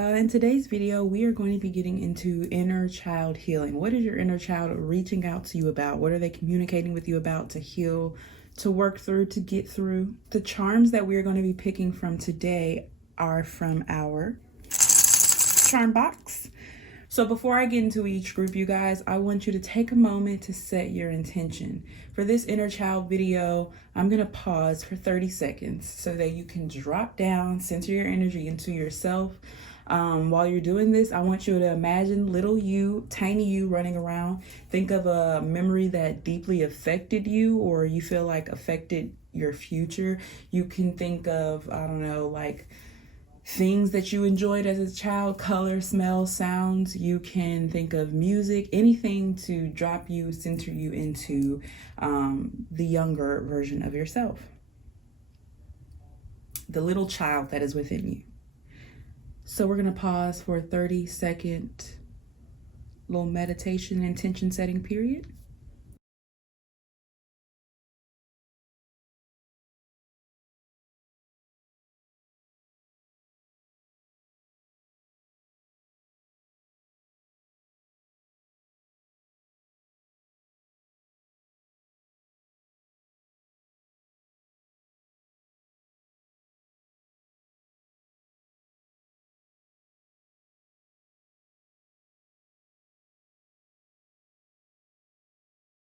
In today's video, we are going to be getting into inner child healing. What is your inner child reaching out to you about? What are they communicating with you about to heal, to work through, to get through? The charms that we're going to be picking from today are from our charm box. So before I get into each group, you guys, I want you to take a moment to set your intention. For this inner child video, I'm going to pause for 30 seconds so that you can drop down, center your energy into yourself. While you're doing this, I want you to imagine little you, tiny you running around. Think of a memory that deeply affected you or you feel like affected your future. You can think of, I don't know, like things that you enjoyed as a child, color, smell, sounds. You can think of music, anything to drop you, center you into the younger version of yourself, the little child that is within you. So we're going to pause for a 30-second little meditation intention setting period.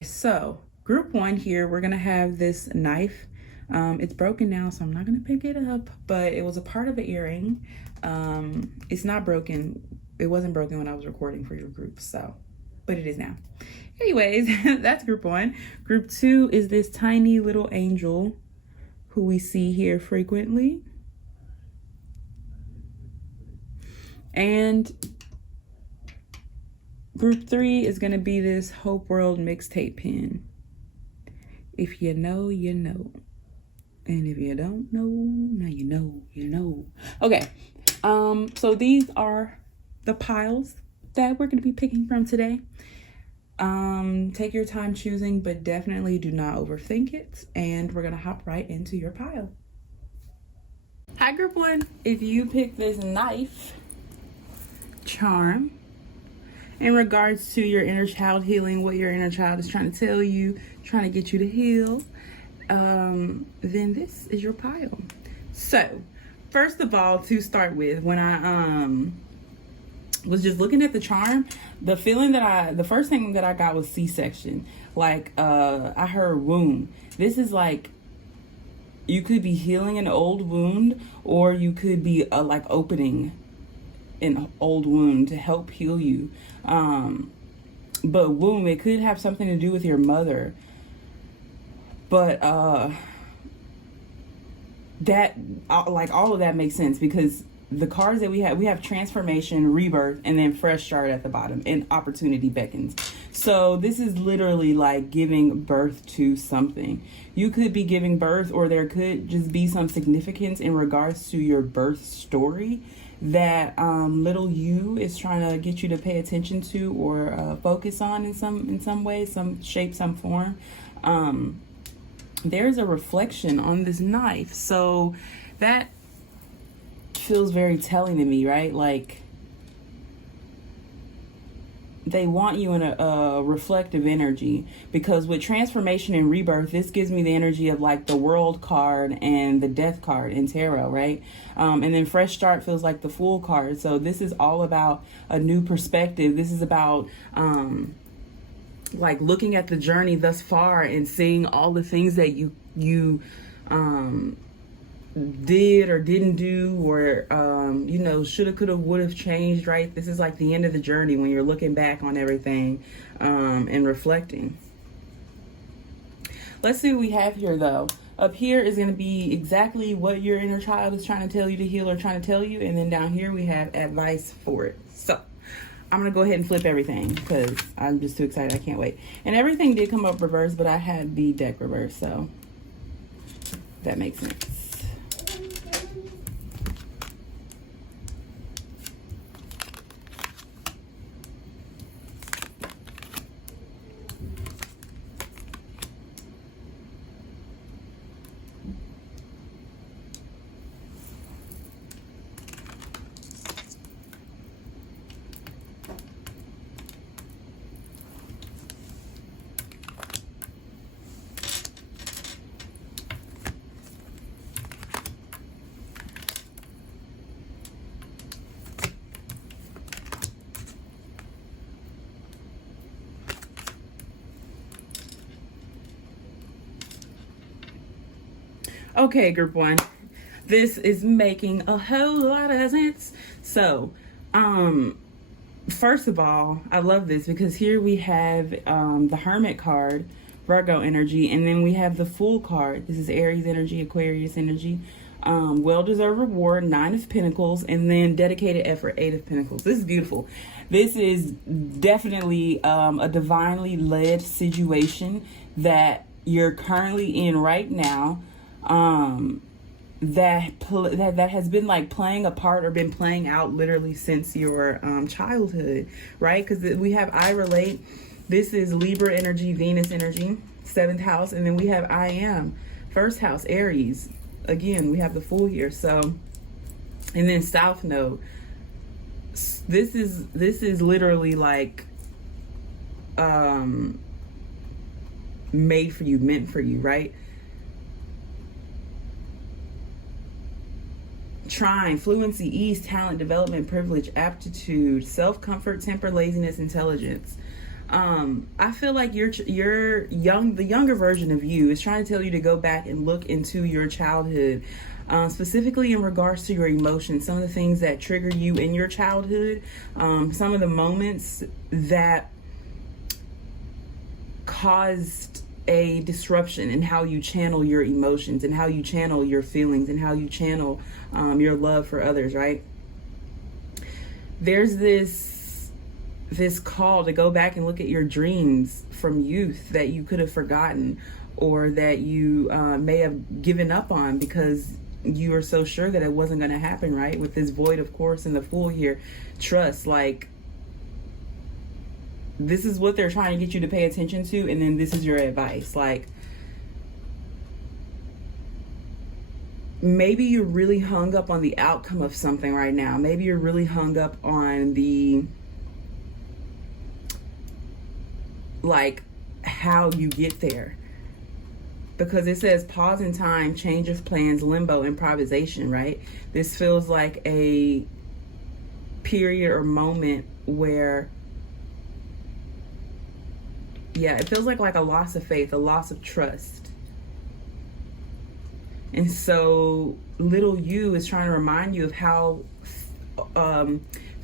So group one here, we're gonna have this knife. It's broken now, so I'm not gonna pick it up, but it was a part of an earring. It's not broken. It wasn't broken when I was recording for your group, so, but it is now. Anyways, that's group one. Group two is this tiny little angel who we see here frequently. And group three is going to be this Hope World mixtape pin. If you know, you know. And if you don't know, now you know, you know. Okay, so these are the piles that we're going to be picking from today. Take your time choosing, but definitely do not overthink it. And we're going to hop right into your pile. Hi, group one. If you pick this knife charm, in regards to your inner child healing, what your inner child is trying to tell you, trying to get you to heal, then this is your pile. So, first of all, to start with, when I was just looking at the charm, the first thing that I got was C-section. Like, I heard wound. This is like, you could be healing an old wound, or you could be like opening an old wound to help heal you. But wound, it could have something to do with your mother. But that like all of that makes sense, because the cards that we have transformation, rebirth, and then fresh start at the bottom, and opportunity beckons. So this is literally like giving birth to something. You could be giving birth, or there could just be some significance in regards to your birth story that little you is trying to get you to pay attention to or focus on in some way, some shape, some form. There's a reflection on this knife, so that feels very telling to me, right? Like, they want you in a reflective energy, because with transformation and rebirth, this gives me the energy of like the world card and the death card in tarot, right? And then fresh start feels like the fool card. So this is all about a new perspective. This is about like looking at the journey thus far and seeing all the things that you did or didn't do, or you know, shoulda, coulda, woulda changed, right? This is like the end of the journey when you're looking back on everything and reflecting. Let's see what we have here, though. Up here is going to be exactly what your inner child is trying to tell you to heal or trying to tell you, and then down here we have advice for it. So I'm going to go ahead and flip everything because I'm just too excited. I can't wait. And everything did come up reversed, but I had the deck reversed, so that makes sense. Okay, group one. This is making a whole lot of sense. So, first of all, I love this because here we have the Hermit card, Virgo energy, and then we have the Fool card. This is Aries energy, Aquarius energy. Well-deserved reward, 9 of Pentacles, and then dedicated effort, 8 of Pentacles. This is beautiful. This is definitely a divinely led situation that you're currently in right now. That has been like playing a part or been playing out literally since your childhood, right? Because we have I relate. This is Libra energy, Venus energy, 7th house, and then we have I am, 1st house, Aries. Again, we have the Fool here. So, and then South Node. This is literally like made for you, meant for you, right? Trine, fluency, ease, talent, development, privilege, aptitude, self-comfort, temper, laziness, intelligence. I feel like the younger version of you is trying to tell you to go back and look into your childhood, specifically in regards to your emotions, some of the things that trigger you in your childhood, some of the moments that caused a disruption in how you channel your emotions and how you channel your feelings and how you channel your love for others, right? There's this call to go back and look at your dreams from youth that you could have forgotten or that you may have given up on because you were so sure that it wasn't going to happen, right? With this void, of course, and the Fool here, trust, like, this is what they're trying to get you to pay attention to, and then this is your advice. Like, maybe you're really hung up on the outcome of something right now. Maybe you're really hung up on the, like, how you get there. Because it says pause in time, change of plans, limbo, improvisation, right? This feels like a period or moment where, yeah, it feels like a loss of faith, a loss of trust. And so little you is trying to remind you of how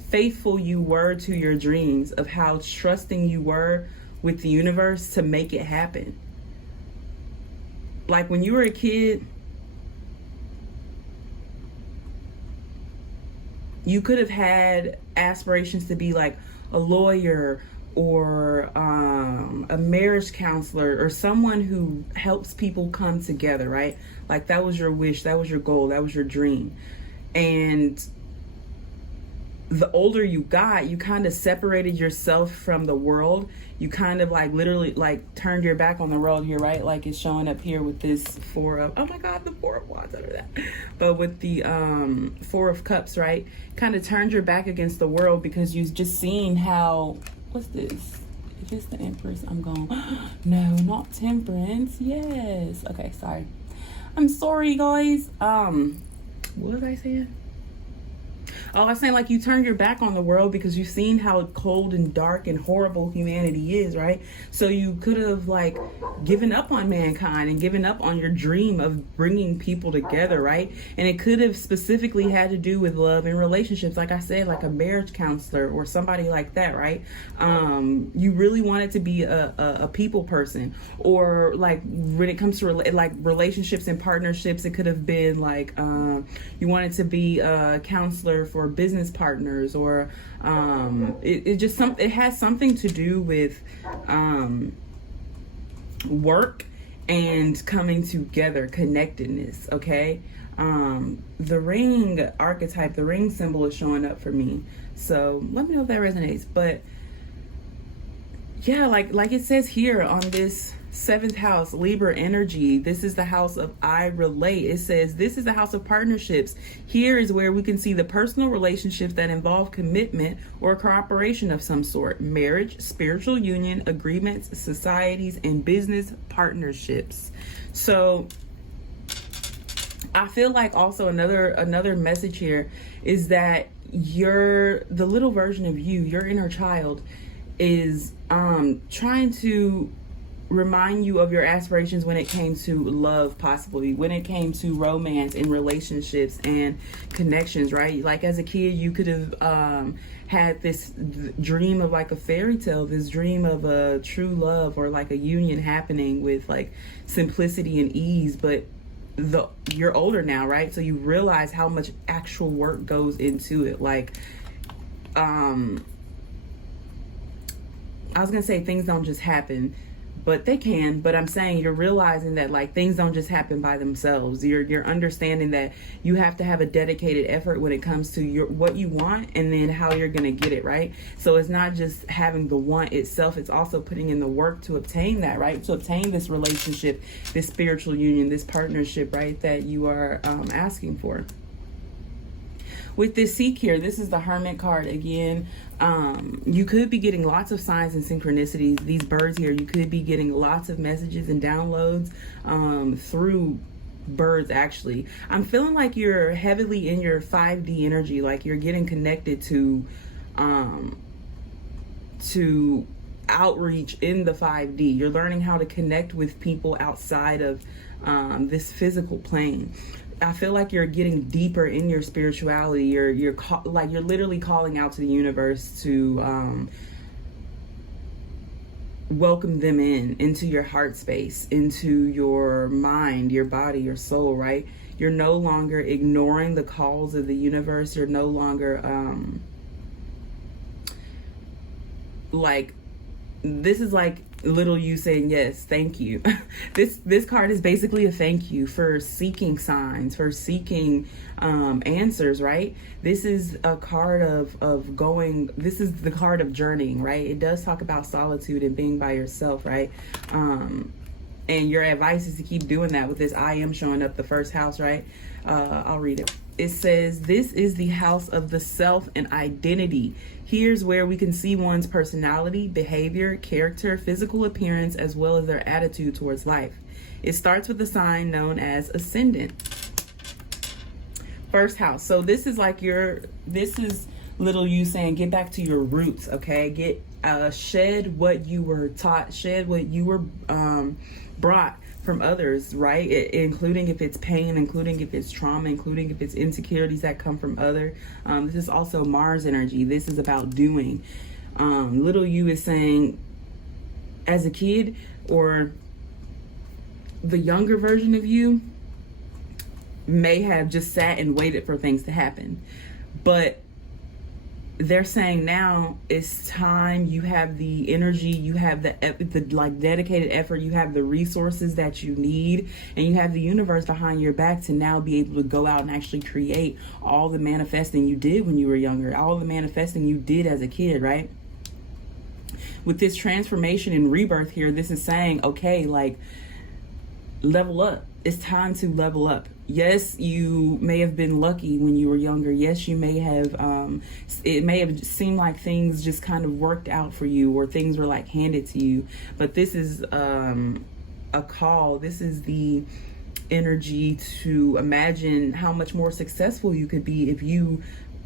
faithful you were to your dreams, of how trusting you were with the universe to make it happen. Like when you were a kid, you could have had aspirations to be like a lawyer or a marriage counselor or someone who helps people come together, right? Like that was your wish, that was your goal, that was your dream. And the older you got, you kind of separated yourself from the world. You kind of like literally like turned your back on the world here, right? Like it's showing up here with this Four of, oh my God, the Four of Wands under that. But with the Four of Cups, right? Kind of turned your back against the world because you've just seen how, what's this? If it's the Empress, I'm going, no, not Temperance. Yes. Okay, sorry. I'm sorry, guys. What was I saying? Oh, I was saying like you turned your back on the world because you've seen how cold and dark and horrible humanity is, right? So you could have like given up on mankind and given up on your dream of bringing people together, right? And it could have specifically had to do with love and relationships, like I said, like a marriage counselor or somebody like that, right? You really wanted to be a people person, or like when it comes to like relationships and partnerships, it could have been like you wanted to be a counselor for business partners, or it has something to do with work and coming together, connectedness. Okay, the ring archetype, the ring symbol is showing up for me, so let me know if that resonates. But yeah, like it says here on this 7th house, Libra energy, this is the house of I relate. It says this is the house of partnerships. Here is where we can see the personal relationships that involve commitment or cooperation of some sort, marriage, spiritual union, agreements, societies, and business partnerships. So I feel like also another message here is that the little version of you, your inner child, is trying to remind you of your aspirations when it came to love, possibly when it came to romance and relationships and connections, right? Like as a kid, you could have had this dream of like a fairy tale, this dream of a true love or like a union happening with like simplicity and ease. But you're older now, right? So you realize how much actual work goes into it. Like I was gonna say things don't just happen, but they can. But I'm saying you're realizing that like things don't just happen by themselves. You're understanding that you have to have a dedicated effort when it comes to what you want and then how you're gonna get it, right? So it's not just having the want itself, it's also putting in the work to obtain that, right? To obtain this relationship, this spiritual union, this partnership, right, that you are asking for. With this seek here, this is the Hermit card again. You could be getting lots of signs and synchronicities. These birds here, you could be getting lots of messages and downloads through birds, actually. I'm feeling like you're heavily in your 5D energy, like you're getting connected to outreach in the 5D. You're learning how to connect with people outside of this physical plane. I feel like you're getting deeper in your spirituality. You're literally calling out to the universe to welcome them into your heart space, into your mind, your body, your soul, right? You're no longer ignoring the calls of the universe. You're no longer this is like little you saying yes, thank you. This card is basically a thank you for seeking signs, for seeking answers, right? This is a card of going, this is the card of journeying, right? It does talk about solitude and being by yourself, right? And your advice is to keep doing that with this I am showing up, the first house, right? I'll read it. It says, this is the house of the self and identity. Here's where we can see one's personality, behavior, character, physical appearance, as well as their attitude towards life. It starts with the sign known as ascendant. First house. So this is like this is little you saying, get back to your roots, okay? Shed what you were taught, shed what you were brought from others, right? Including if it's pain, including if it's trauma, including if it's insecurities that come from other. This is also Mars energy. This is about doing. Little you is saying, as a kid or the younger version of you may have just sat and waited for things to happen. But they're saying now it's time. You have the energy, you have the dedicated effort, you have the resources that you need, and you have the universe behind your back to now be able to go out and actually create all the manifesting you did when you were younger, all the manifesting you did as a kid, right? With this transformation and rebirth here, this is saying, okay, like, level up. It's time to level up. Yes, you may have been lucky when you were younger. Yes, you may have, it may have seemed like things just kind of worked out for you, or things were like handed to you. But this is a call. This is the energy to imagine how much more successful you could be if you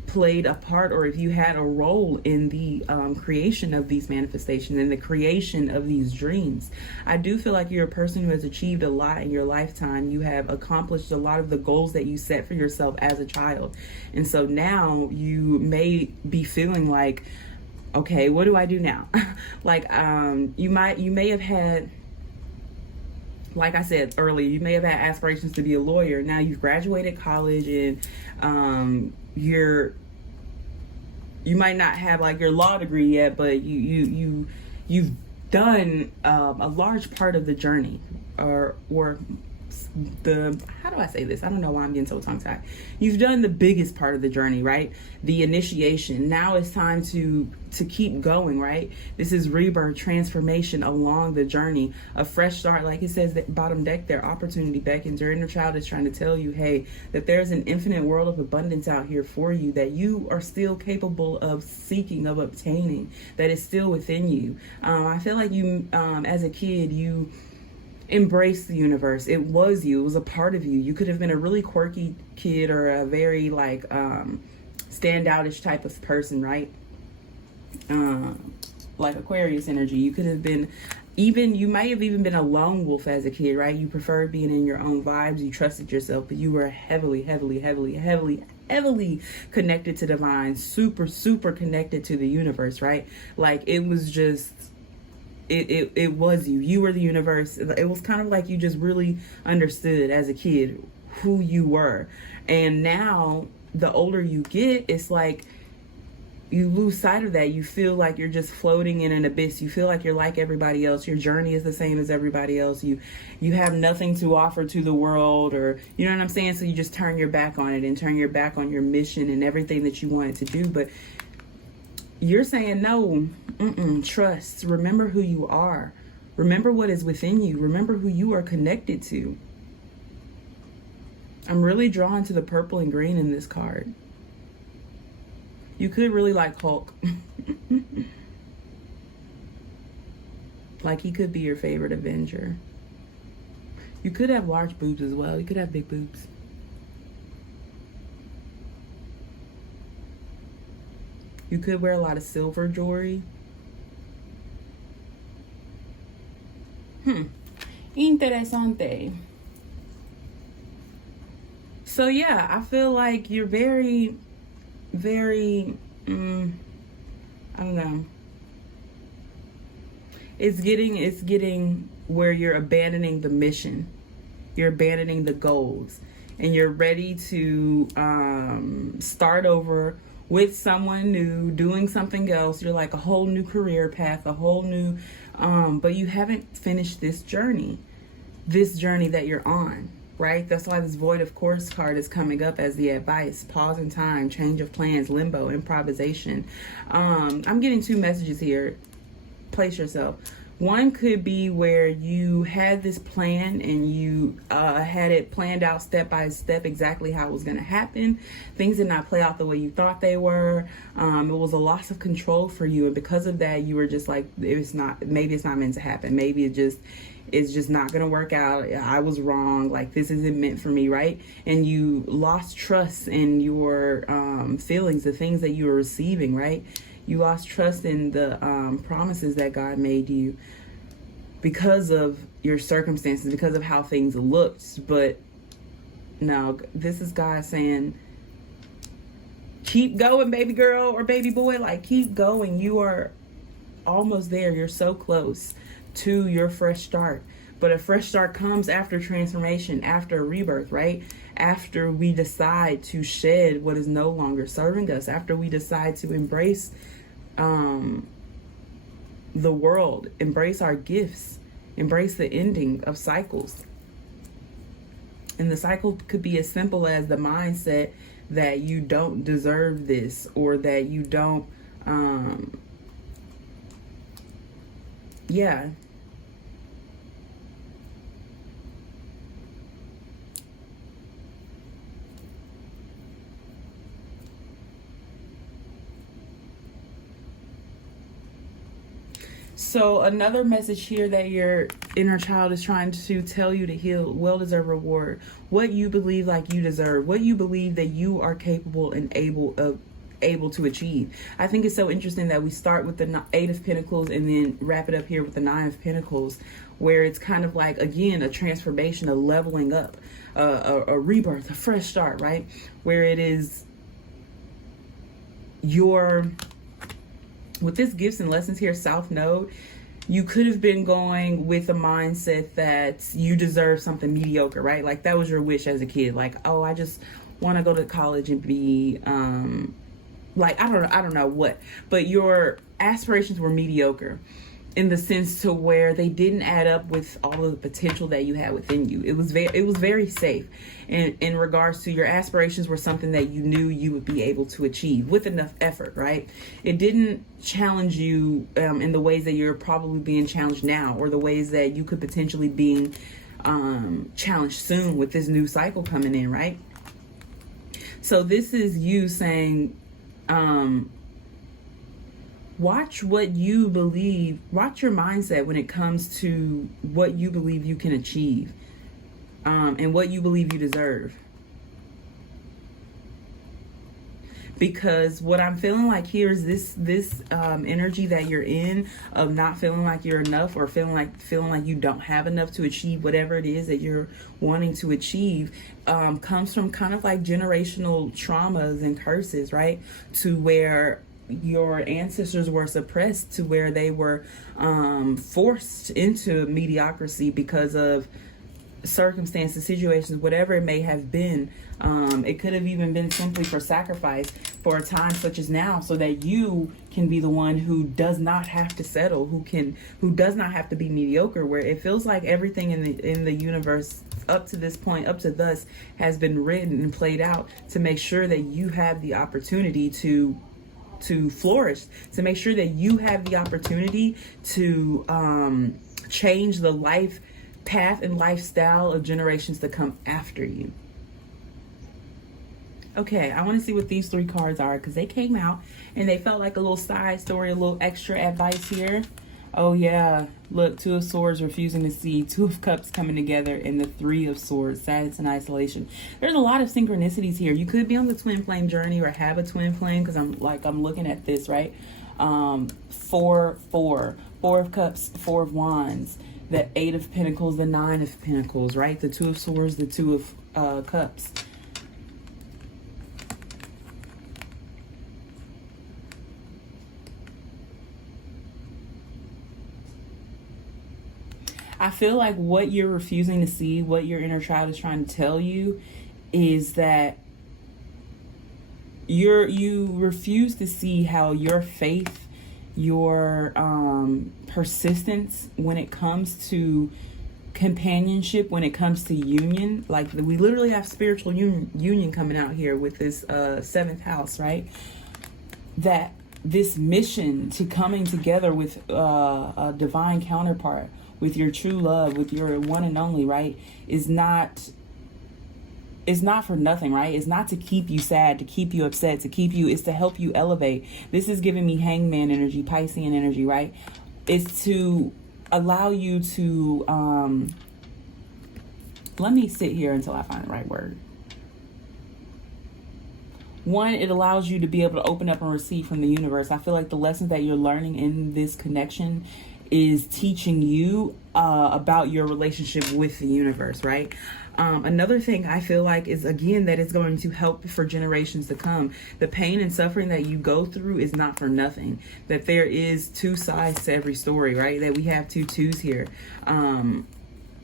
played a part, or if you had a role in the creation of these manifestations and the creation of these dreams. I do feel like you're a person who has achieved a lot in your lifetime. You have accomplished a lot of the goals that you set for yourself as a child. And so now you may be feeling like, okay, what do I do now? Like, you may have had, like I said earlier, you may have had aspirations to be a lawyer. Now you've graduated college, and you might not have like your law degree yet, but you've done a large part of the journey, or how do I say this? I don't know why I'm getting so tongue-tied. You've done the biggest part of the journey, right? The initiation. Now it's time to keep going, right? This is rebirth, transformation along the journey, a fresh start. Like it says that bottom deck there, opportunity beckons. Your inner child is trying to tell you, hey, that there's an infinite world of abundance out here for you, that you are still capable of seeking, of obtaining, that is still within you. I feel like you, as a kid, you embrace the universe. It was you. It was a part of you. You could have been a really quirky kid, or a very like standoutish type of person, right? Like Aquarius energy. You could have been even you might have even been a lone wolf as a kid, right? You preferred being in your own vibes. You trusted yourself, but you were heavily connected to divine, super connected to the universe, right? Like it was just it was you were the universe. It was kind of like you just really understood as a kid who you were. And now the older you get, it's like you lose sight of that. You feel like you're just floating in an abyss. You feel like you're like everybody else. Your journey is the same as everybody else. You have nothing to offer to the world, or you know what I'm saying? So you just turn your back on it and turn your back on your mission and everything that you wanted to do. But you're saying no, trust. Remember who you are. Remember what is within you. Remember who you are connected to. I'm really drawn to the purple and green in this card. You could really like Hulk. Like he could be your favorite Avenger. You could have large boobs as well. You could have big boobs. You could wear a lot of silver jewelry. Interesante. So yeah, I feel like you're very, I don't know. It's getting where you're abandoning the mission. You're abandoning the goals. And you're ready to start over with someone new, doing something else. You're like a whole new career path, a whole new, but you haven't finished this journey that you're on, right? That's why this Void of Course card is coming up as the advice. Pause in time, change of plans, limbo, improvisation. I'm getting two messages here. Place yourself. One could be where you had this plan and you had it planned out step by step exactly how it was going to happen. Things did not play out the way you thought they were. It was a loss of control for you, and because of that, you were just like, maybe it's not meant to happen. Maybe it's just not going to work out. I was wrong. Like, this isn't meant for me, right? And you lost trust in your feelings, the things that you were receiving, right? You lost trust in the promises that God made you because of your circumstances, because of how things looked. But no, this is God saying, keep going, baby girl or baby boy. Like, keep going. You are almost there. You're so close to your fresh start. But a fresh start comes after transformation, after rebirth, right? After we decide to shed what is no longer serving us, after we decide to embrace the world, embrace our gifts, embrace the ending of cycles. And the cycle could be as simple as the mindset that you don't deserve this, or that you don't, yeah. So another message here that your inner child is trying to tell you to heal: well-deserved reward. What you believe like you deserve. What you believe that you are capable and able to achieve. I think it's so interesting that we start with the Eight of Pentacles and then wrap it up here with the Nine of Pentacles, where it's kind of like, again, a transformation, a leveling up, a rebirth, a fresh start, right? Where it is your... With this gifts and lessons here, South Node, you could have been going with a mindset that you deserve something mediocre, right? Like, that was your wish as a kid. Like, oh, I just want to go to college and be, like, I don't know what. But your aspirations were mediocre in the sense to where they didn't add up with all of the potential that you had within you. It was very safe. And in regards to your aspirations were something that you knew you would be able to achieve with enough effort, right? It didn't challenge you in the ways that you're probably being challenged now, or the ways that you could potentially be challenged soon with this new cycle coming in, right? So this is you saying, watch what you believe, watch your mindset when it comes to what you believe you can achieve, and what you believe you deserve. because what I'm feeling like here is this energy that you're in of not feeling like you're enough, or feeling like you don't have enough to achieve whatever it is that you're wanting to achieve, comes from kind of like generational traumas and curses, right? To where your ancestors were suppressed, to where they were forced into mediocrity because of circumstances, situations, whatever it may have been. It could have even been simply for sacrifice for a time such as now, so that you can be the one who does not have to settle, who does not have to be mediocre, where it feels like everything in the universe up to this point, up to thus, has been written and played out to make sure that you have the opportunity to flourish, to make sure that you have the opportunity to change the life path and lifestyle of generations to come after you. Okay, I want to see what these 3 cards are, because they came out and they felt like a little side story, a little extra advice here. Oh yeah, look, 2 of Swords, refusing to see, 2 of Cups coming together, and the 3 of Swords, sadness and isolation. There's a lot of synchronicities here. You could be on the twin flame journey or have a twin flame, because I'm looking at this, right? 4 of Cups, 4 of Wands, the 8 of Pentacles, the 9 of Pentacles, right? The 2 of Swords, the 2 of Cups. I feel like what you're refusing to see, what your inner child is trying to tell you, is that you refuse to see how your faith, your persistence when it comes to companionship, when it comes to union, like we literally have spiritual union coming out here with this 7th house, right? That this mission to coming together with a divine counterpart, with your true love, with your one and only, right, is not for nothing, right? It's not to keep you sad, to keep you upset, it's to help you elevate. This is giving me Hangman energy, Piscean energy, right? It's to allow you to, let me sit here until I find the right word. One, it allows you to be able to open up and receive from the universe. I feel like the lessons that you're learning in this connection is teaching you about your relationship with the universe, right? Another thing I feel like is, again, that it's going to help for generations to come. The pain and suffering that you go through is not for nothing. That there is 2 sides to every story, right? That we have 2 twos here.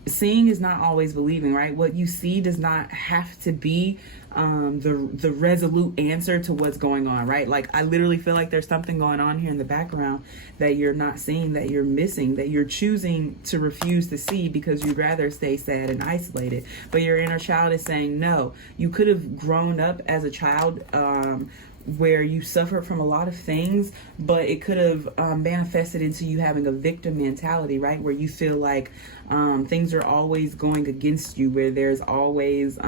Seeing is not always believing, right? What you see does not have to be the resolute answer to what's going on, right? Like, I literally feel like there's something going on here in the background that you're not seeing, that you're missing, that you're choosing to refuse to see because you'd rather stay sad and isolated. But your inner child is saying, no, you could have grown up as a child where you suffered from a lot of things, but it could have manifested into you having a victim mentality, right? Where you feel like things are always going against you, where there's always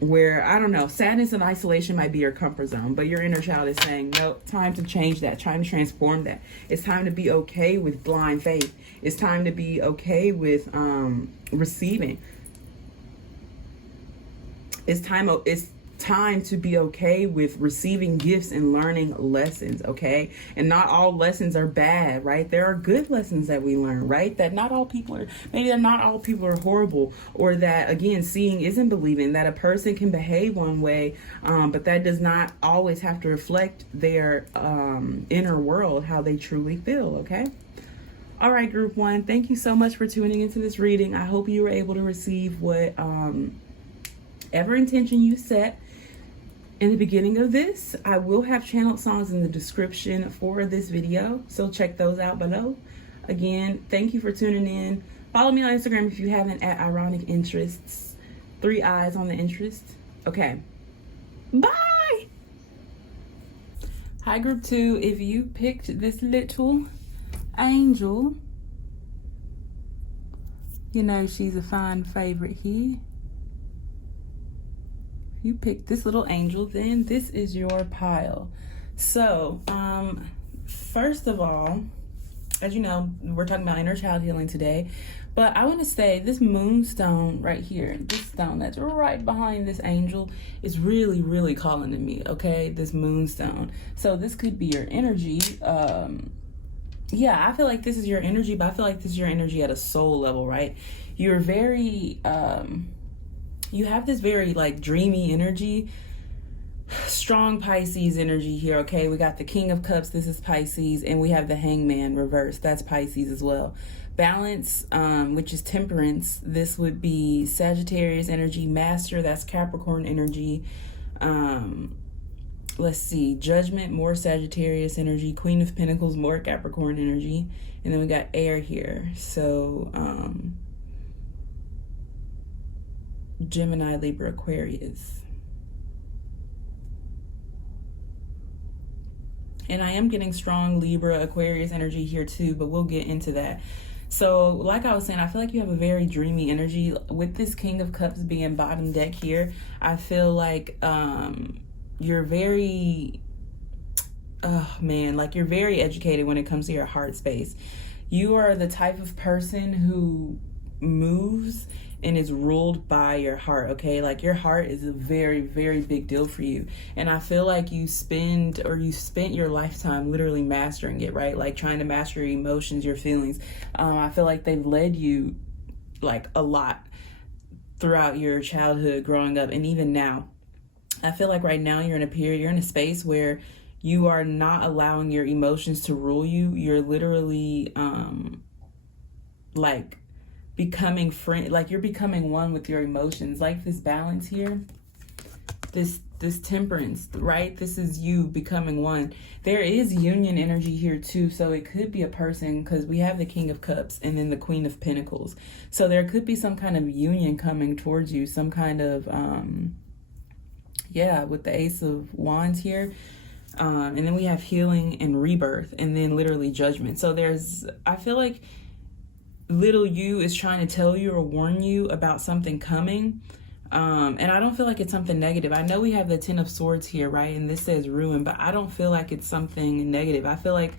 where, I don't know, sadness and isolation might be your comfort zone, but your inner child is saying, no, time to change that, time to transform that. It's time to be okay with blind faith. It's time to be okay with receiving. It's time to be okay with receiving gifts and learning lessons, okay? And not all lessons are bad, right? There are good lessons that we learn, right? That not all people are horrible, or that, again, seeing isn't believing, that a person can behave one way, but that does not always have to reflect their inner world, how they truly feel, okay? All right, group 1, thank you so much for tuning into this reading. I hope you were able to receive what ever intention you set in the beginning of this. I will have channeled songs in the description for this video, so check those out below. Again, thank you for tuning in. Follow me on Instagram if you haven't, at Ironic Interests. 3 eyes on the interest. Okay. Bye! Hi, group 2. If you picked this little angel, you know she's a fine favorite here. You picked this little angel, then this is your pile. So, first of all, as you know, we're talking about inner child healing today. But I want to say this moonstone right here, this stone that's right behind this angel, is really, really calling to me, okay? This moonstone. So this could be your energy. Yeah, I feel like this is your energy, but I feel like this is your energy at a soul level, right? You're very, you have this very like dreamy energy, strong Pisces energy here, okay? We got the King of Cups, this is Pisces, and we have the Hangman reverse, that's Pisces as well. Balance, which is Temperance, this would be Sagittarius energy. Master, that's Capricorn energy. Let's see, Judgment, more Sagittarius energy. Queen of Pentacles, more Capricorn energy. And then we got air here, so Gemini, Libra, Aquarius. And I am getting strong Libra, Aquarius energy here too, but we'll get into that. So like I was saying, I feel like you have a very dreamy energy. With this King of Cups being bottom deck here, I feel like you're very, oh man, like you're very educated when it comes to your heart space. You are the type of person who moves and is ruled by your heart, okay? Like your heart is a very, very big deal for you. And I feel like you spent your lifetime literally mastering it, right? Like trying to master your emotions, your feelings. I feel like they've led you like a lot throughout your childhood, growing up, and even now. I feel like right now you're in a period, you're in a space where you are not allowing your emotions to rule you. You're literally like becoming friend, like you're becoming one with your emotions. Like this balance here, this Temperance, right? This is you becoming one. There is union energy here too, so it could be a person, because we have the King of Cups and then the Queen of Pentacles. So there could be some kind of union coming towards you, some kind of yeah, with the Ace of Wands here. And then we have healing and rebirth, and then literally judgment. So I feel like little you is trying to tell you or warn you about something coming. And I don't feel like it's something negative. I know we have the Ten of Swords here, right? And this says ruin, but I don't feel like it's something negative. I feel like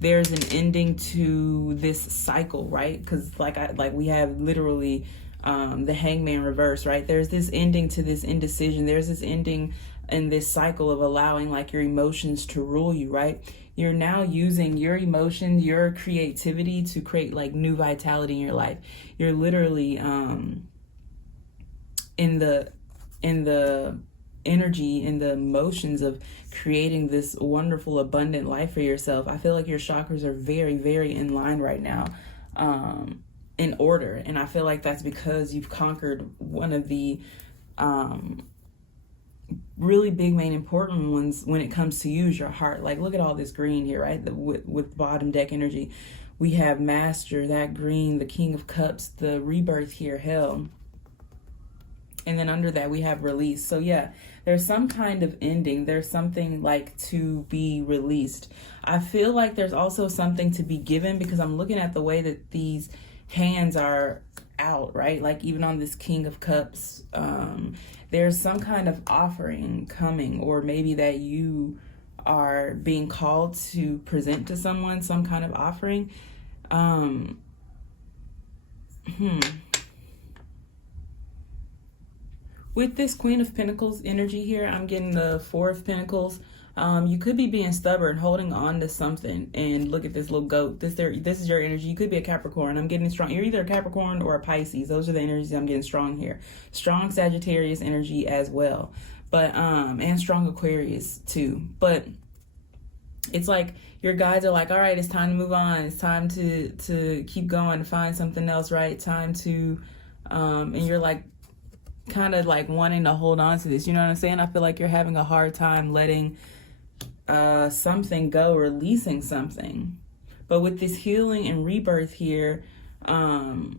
there's an ending to this cycle, right? Because like we have literally the Hangman reverse, right? There's this ending to this indecision. There's this ending in this cycle of allowing like your emotions to rule you, right? You're now using your emotions, your creativity to create like new vitality in your life. You're literally in the energy, in the emotions of creating this wonderful, abundant life for yourself. I feel like your chakras are very, very in line right now, in order. And I feel like that's because you've conquered one of the really big, main, important ones when it comes to use your heart. Like look at all this green here, right? With bottom deck energy, we have Master, that green, the King of Cups, the rebirth here, hell. And then under that we have release. So yeah, there's some kind of ending. There's something like to be released. I feel like there's also something to be given, because I'm looking at the way that these hands are out, right? Like even on this King of Cups, there's some kind of offering coming, or maybe that you are being called to present to someone some kind of offering. With this Queen of Pentacles energy here, I'm getting the Four of Pentacles. You could be being stubborn, holding on to something. And look at this little goat. This is your energy. You could be a Capricorn. I'm getting strong. You're either a Capricorn or a Pisces. Those are the energies I'm getting strong here. Strong Sagittarius energy as well. But and strong Aquarius too. But it's like your guides are like, all right, it's time to move on. It's time to keep going, find something else, right? Time to and you're like kind of like wanting to hold on to this, you know what I'm saying? I feel like you're having a hard time letting something go, releasing something. But with this healing and rebirth here, and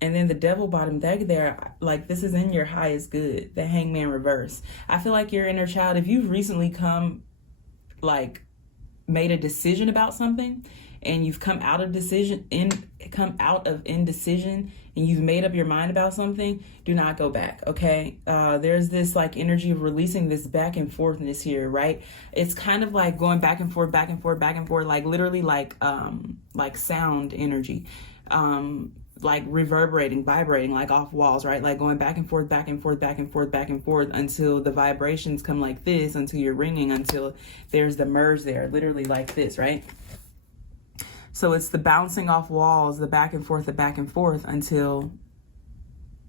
then the Devil bottom deck there, like this is in your highest good, the Hangman reverse. I feel like your inner child, if you've recently made a decision about something, and you've come out of indecision, and you've made up your mind about something, do not go back, okay? There's this like energy of releasing this back and forthness here, right? It's kind of like going back and forth, like literally like sound energy. like reverberating, vibrating, like off walls, right? Like going back and forth, back and forth, back and forth, back and forth until the vibrations come like this, until you're ringing, until there's the merge there, literally like this, right? So it's the bouncing off walls, the back and forth until,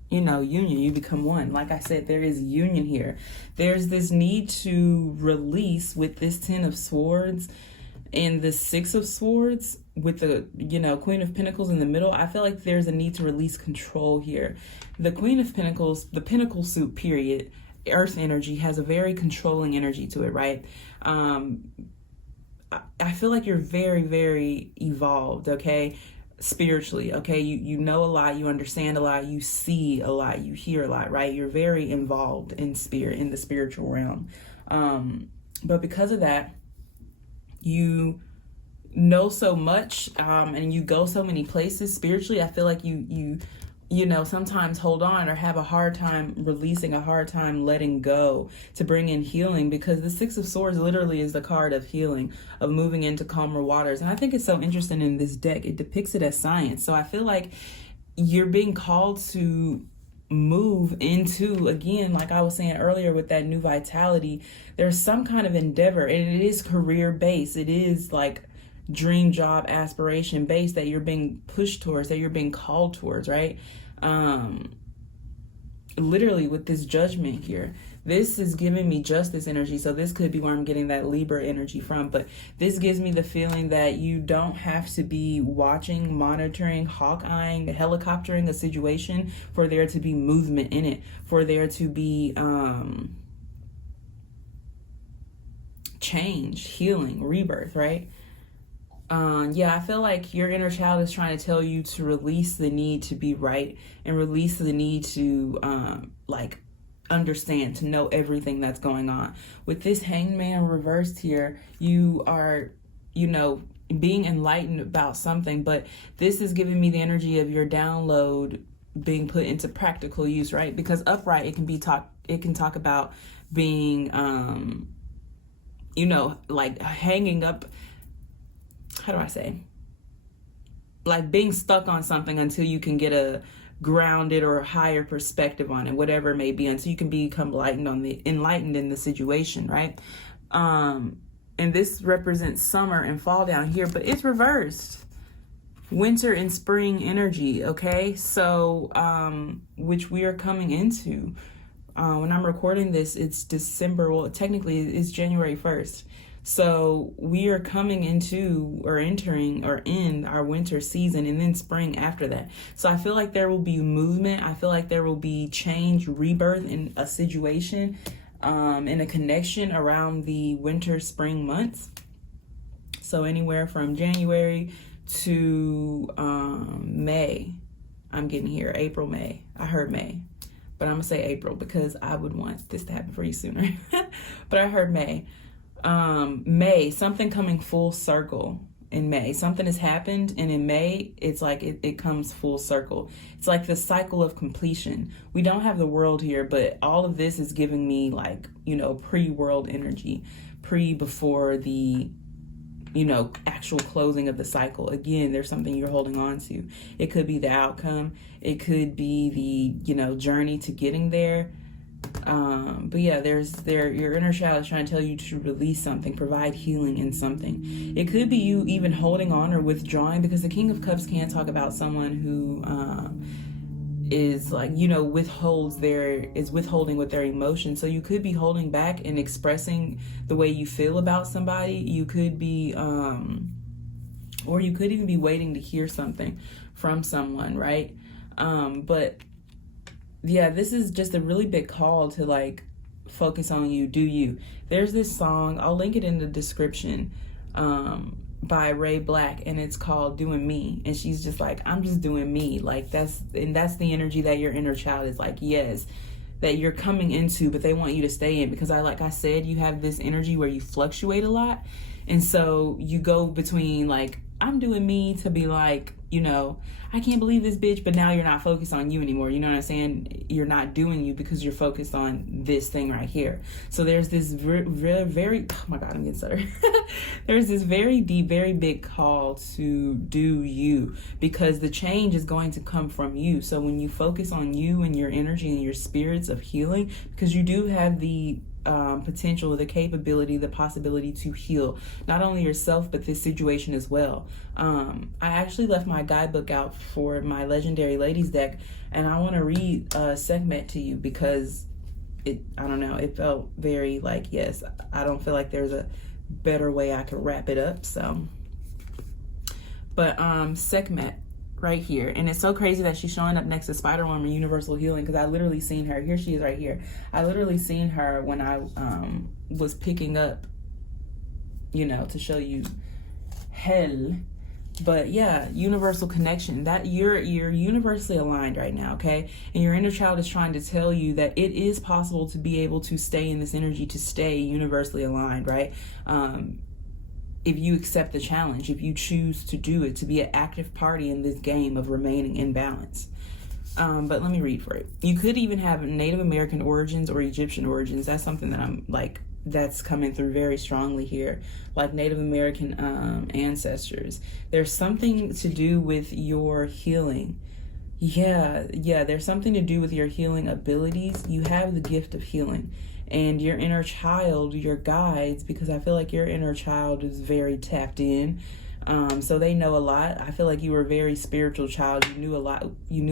you know, union, you become one. Like I said, there is union here. There's this need to release with this 10 of Swords and the 6 of Swords with the, you know, Queen of Pentacles in the middle. I feel like there's a need to release control here. The Queen of Pentacles, the Pentacle suit, period, Earth energy has a very controlling energy to it, right? I feel like you're very, very evolved, okay? Spiritually, okay? You know a lot, you understand a lot, you see a lot, you hear a lot, right? You're very involved in spirit, in the spiritual realm. But because of that, you know so much, and you go so many places spiritually. I feel like you know, sometimes hold on or have a hard time releasing, a hard time letting go to bring in healing, because the 6 of Swords literally is the card of healing, of moving into calmer waters. And I think it's so interesting in this deck. It depicts it as science. So I feel like you're being called to move into, again, like I was saying earlier with that new vitality, there's some kind of endeavor, and it is career based. It is like dream job aspiration based that you're being pushed towards, that you're being called towards, right? Literally with this Judgment here, this is giving me justice energy. So this could be where I'm getting that Libra energy from, but this gives me the feeling that you don't have to be watching, monitoring, hawk-eyeing, helicoptering a situation for there to be movement in it, for there to be change, healing, rebirth, right? Yeah, I feel like your inner child is trying to tell you to release the need to be right and release the need to like understand, to know everything that's going on. With this Hangman reversed here, you are, you know, being enlightened about something, but this is giving me the energy of your download being put into practical use, right? Because upright, it can talk about being you know, like hanging up, how do I say, like being stuck on something until you can get a grounded or a higher perspective on it, whatever it may be, until you can become enlightened in the situation, right? And this represents summer and fall down here, but it's reversed. Winter and spring energy, okay? So, which we are coming into. When I'm recording this, it's December, well, technically it's January 1st. So we are coming into or entering or in our winter season, and then spring after that. So I feel like there will be movement. I feel like there will be change, rebirth in a situation, in a connection around the winter, spring months. So anywhere from January to May. I'm getting here, April, May. I heard May, but I'm gonna say April because I would want this to happen for you sooner. But I heard May. May, something coming full circle in May. Something has happened, and in May, it's like it comes full circle. It's like the cycle of completion. We don't have the world here, but all of this is giving me, like, you know, pre-world energy, before the, you know, actual closing of the cycle. Again, there's something you're holding on to. It could be the outcome. It could be the, you know, journey to getting there. But yeah, your inner child is trying to tell you to release something, provide healing in something. It could be you even holding on or withdrawing, because the King of Cups can talk about someone who is like, you know, withholding with their emotions. So you could be holding back and expressing the way you feel about somebody. You could be, or you could even be waiting to hear something from someone, right? But yeah, this is just a really big call to, like, focus on you, do you. There's this song, I'll link it in the description, by Ray Black, and it's called Doing Me. And she's just like, I'm just doing me. Like, that's the energy that your inner child is like, yes, that you're coming into, but they want you to stay in, because like I said, you have this energy where you fluctuate a lot. And so you go between like, I'm doing me, to be like, you know, I can't believe this bitch, but now you're not focused on you anymore. You know what I'm saying? You're not doing you because you're focused on this thing right here. So there's this very, oh my God, I'm getting stuttered. There's this very deep, very big call to do you, because the change is going to come from you. So when you focus on you and your energy and your spirits of healing, because you do have the potential, the capability, the possibility to heal not only yourself but this situation as well. I actually left my guidebook out for my Legendary Ladies deck, and I want to read Sekhmet to you because I don't know, it felt very like, yes, I don't feel like there's a better way I could wrap it up. So, but Sekhmet right here, and it's so crazy that she's showing up next to Spider-Woman Universal Healing, because I literally seen her. Here she is right here. I literally seen her when I was picking up, you know, to show you hell. But yeah, universal connection, that you're universally aligned right now, okay? And your inner child is trying to tell you that it is possible to be able to stay in this energy, to stay universally aligned, right? If you accept the challenge, if you choose to do it, to be an active party in this game of remaining in balance. But let me read for it. You could even have Native American origins or Egyptian origins. That's something that I'm like, that's coming through very strongly here. Like Native American ancestors. There's something to do with your healing. Yeah, there's something to do with your healing abilities. You have the gift of healing. And your inner child, your guides, because I feel like your inner child is very tapped in. So they know a lot. I feel like you were a very spiritual child. You knew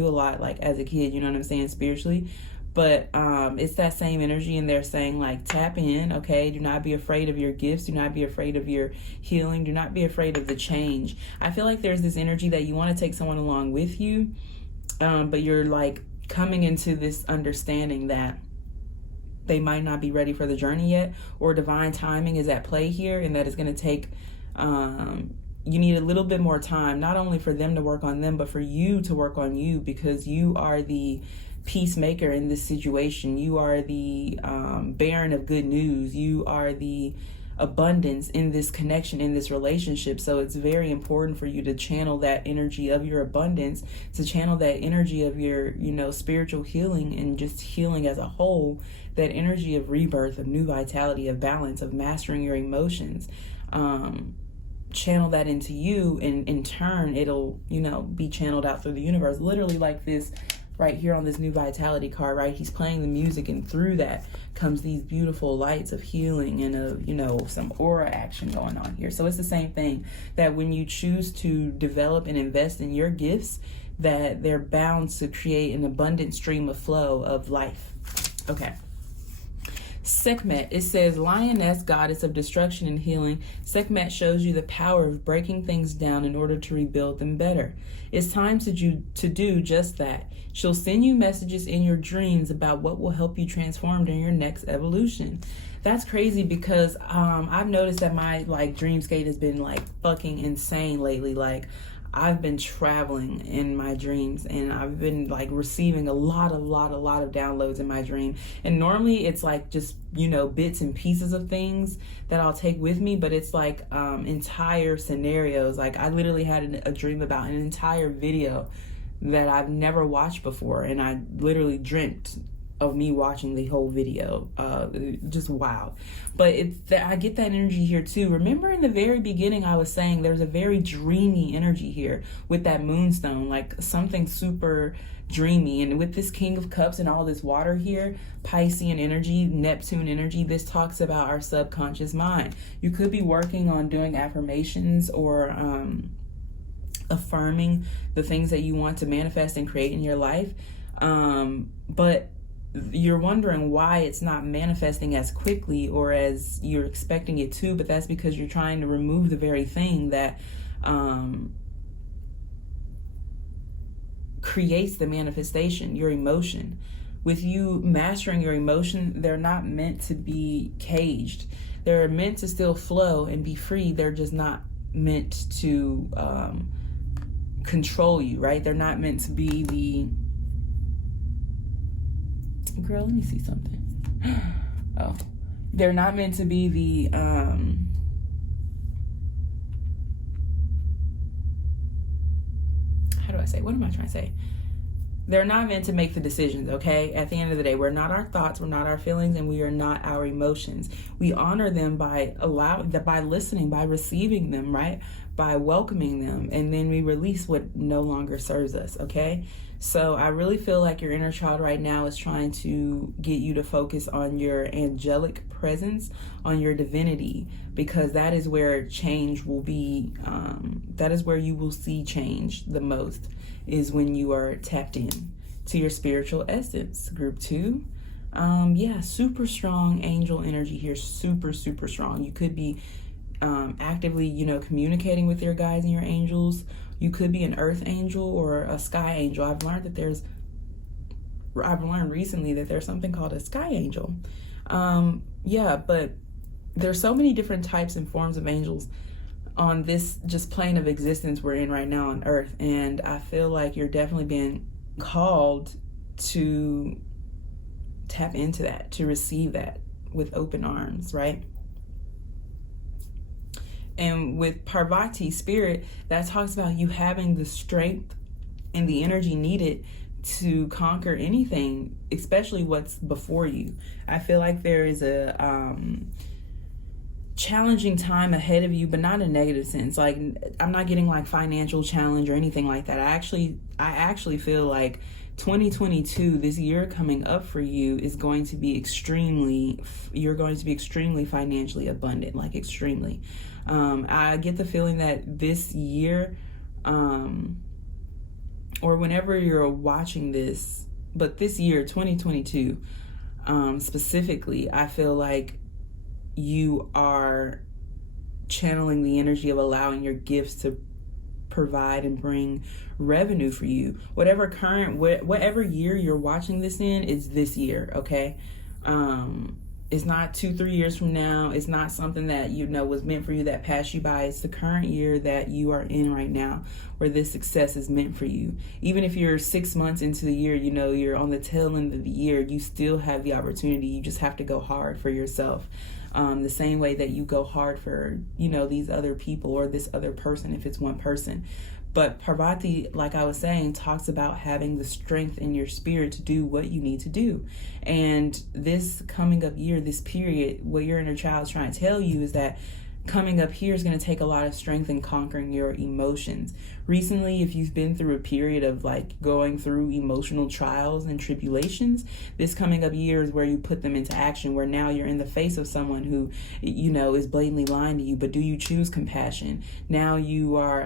a lot like as a kid, you know what I'm saying, spiritually. But it's that same energy, and they're saying like, tap in, okay? Do not be afraid of your gifts. Do not be afraid of your healing. Do not be afraid of the change. I feel like there's this energy that you want to take someone along with you, but you're like coming into this understanding that they might not be ready for the journey yet, or divine timing is at play here, and that it's going to take, you need a little bit more time, not only for them to work on them, but for you to work on you, because you are the peacemaker in this situation. You are the bearer of good news. You are the abundance in this connection, in this relationship. So it's very important for you to channel that energy of your abundance, to channel that energy of your, you know, spiritual healing and just healing as a whole, that energy of rebirth, of new vitality, of balance, of mastering your emotions. Channel that into you, and in turn it'll, you know, be channeled out through the universe, literally like this right here on this new vitality card, right? He's playing the music, and through that comes these beautiful lights of healing and of, you know, some aura action going on here. So it's the same thing, that when you choose to develop and invest in your gifts, that they're bound to create an abundant stream of flow of life. Okay. Sekhmet, it says, lioness, goddess of destruction and healing. Sekhmet shows you the power of breaking things down in order to rebuild them better. It's time to do just that. She'll send you messages in your dreams about what will help you transform during your next evolution. That's crazy, because I've noticed that my like dreamscape has been like fucking insane lately. Like, I've been traveling in my dreams, and I've been like receiving a lot of downloads in my dream. And normally it's like just, you know, bits and pieces of things that I'll take with me, but it's like entire scenarios. Like, I literally had a dream about an entire video that I've never watched before, and I literally dreamt of me watching the whole video. Just wow. But I get that energy here too. Remember in the very beginning I was saying there's a very dreamy energy here with that moonstone, like something super dreamy. And with this King of Cups and all this water here, Piscean energy, Neptune energy, this talks about our subconscious mind. You could be working on doing affirmations or affirming the things that you want to manifest and create in your life. But you're wondering why it's not manifesting as quickly or as you're expecting it to, but that's because you're trying to remove the very thing that creates the manifestation, your emotion. With you mastering your emotion, they're not meant to be caged. They're meant to still flow and be free. They're just not meant to control you, right? They're not meant to be the... Girl, let me see something. Oh, they're not meant to be the do I say? What am I trying to say? They're not meant to make the decisions, okay? At the end of the day, we're not our thoughts, we're not our feelings, and we are not our emotions. We honor them by listening, by receiving them, right? By welcoming them, and then we release what no longer serves us, okay? So I really feel like your inner child right now is trying to get you to focus on your angelic presence, on your divinity, because that is where change will be, that is where you will see change the most, is when you are tapped in to your spiritual essence. Group 2, super strong angel energy here, super strong. You could be actively, communicating with your guides and your angels. You could be an earth angel or a sky angel. I've learned recently that there's something called a sky angel. But there's so many different types and forms of angels on this just plane of existence we're in right now on earth, and I feel like you're definitely being called to tap into that, to receive that with open arms, right? And with Parvati spirit, that talks about you having the strength and the energy needed to conquer anything, especially what's before you. I feel like there is a challenging time ahead of you, but not in a negative sense. Like, I'm not getting like financial challenge or anything like that. I actually feel like 2022, this year coming up for you, is going to be you're going to be extremely financially abundant, like extremely. I get the feeling that this year, or whenever you're watching this, but this year, 2022, specifically, I feel like you are channeling the energy of allowing your gifts to provide and bring revenue for you. Whatever year you're watching this in, it's this year, okay? It's not 2-3 years from now. It's not something that was meant for you that passed you by. It's the current year that you are in right now, where this success is meant for you. Even if you're 6 months into the year, you're on the tail end of the year, you still have the opportunity. You just have to go hard for yourself. The same way that you go hard for, these other people or this other person, if it's one person. But Parvati, like I was saying, talks about having the strength in your spirit to do what you need to do. And this coming up year, this period, what your inner child is trying to tell you is that coming up here is going to take a lot of strength in conquering your emotions. Recently, if you've been through a period of like going through emotional trials and tribulations, this coming up year is where you put them into action, where now you're in the face of someone who, is blatantly lying to you. But do you choose compassion? Now you are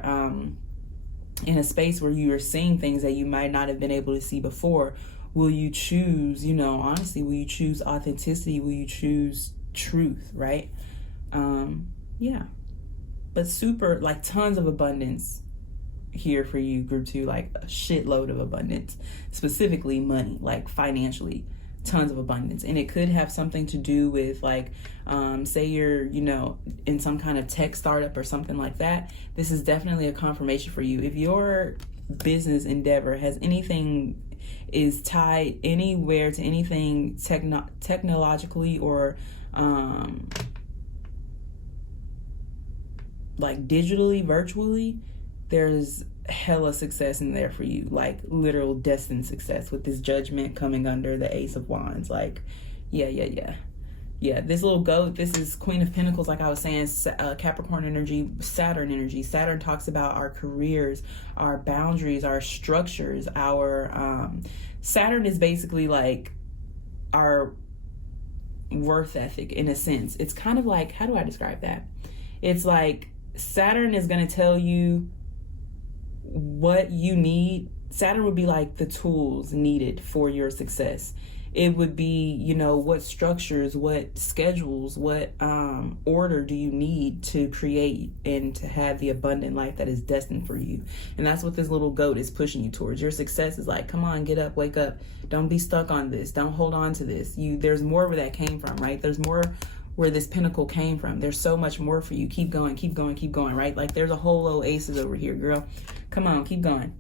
in a space where you are seeing things that you might not have been able to see before. Will you choose, honestly, will you choose authenticity? Will you choose truth, right? But super, like, tons of abundance here for you, group 2, like a shitload of abundance, specifically money, like financially, tons of abundance. And it could have something to do with like, say you're, in some kind of tech startup or something like that. This is definitely a confirmation for you. If your business endeavor has anything, is tied anywhere to anything technologically or like digitally, virtually, there's hella success in there for you, like literal destined success, with this Judgment coming under the Ace of Wands. Like, yeah, this little goat, this is Queen of Pentacles, like I was saying, Capricorn energy, Saturn energy. Saturn talks about our careers, our boundaries, our structures, our Saturn is basically like our worth ethic in a sense. It's kind of like, how do I describe that? It's like Saturn is going to tell you what you need. Saturn would be like the tools needed for your success. It would be, what structures, what schedules, what order do you need to create and to have the abundant life that is destined for you. And that's what this little goat is pushing you towards. Your success is like, come on, get up, wake up. Don't be stuck on this. Don't hold on to this. There's more where that came from, right? There's more where this pinnacle came from. There's so much more for you. Keep going, keep going, keep going, right? Like, there's a whole load of aces over here, girl. Come on, keep going.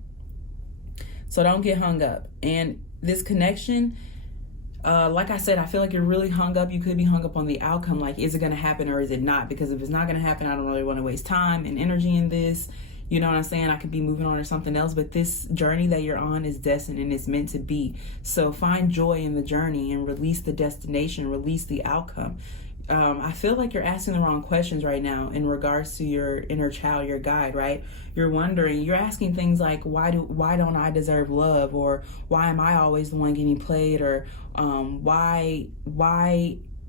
So don't get hung up. And this connection, like I said, I feel like you're really hung up. You could be hung up on the outcome. Like, is it going to happen or is it not? Because if it's not going to happen, I don't really want to waste time and energy in this. You know what I'm saying? I could be moving on to something else, but this journey that you're on is destined and it's meant to be. So find joy in the journey and release the destination, release the outcome. I feel like you're asking the wrong questions right now in regards to your inner child, your guide, right? You're wondering, you're asking things like, why don't I deserve love? Or why am I always the one getting played? Or why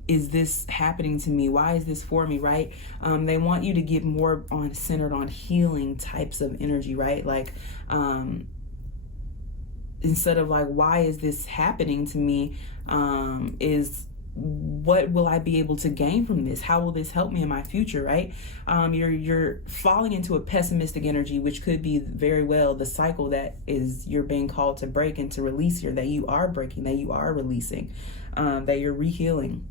is this happening to me? Why is this for me, right? They want you to get more centered on healing types of energy, right? Like, instead of like, why is this happening to me? Is what will I be able to gain from this? How will this help me in my future, right? You're falling into a pessimistic energy, which could be very well the cycle that is you're being called to break and to release here, that you are breaking, that you are releasing, that you're rehealing.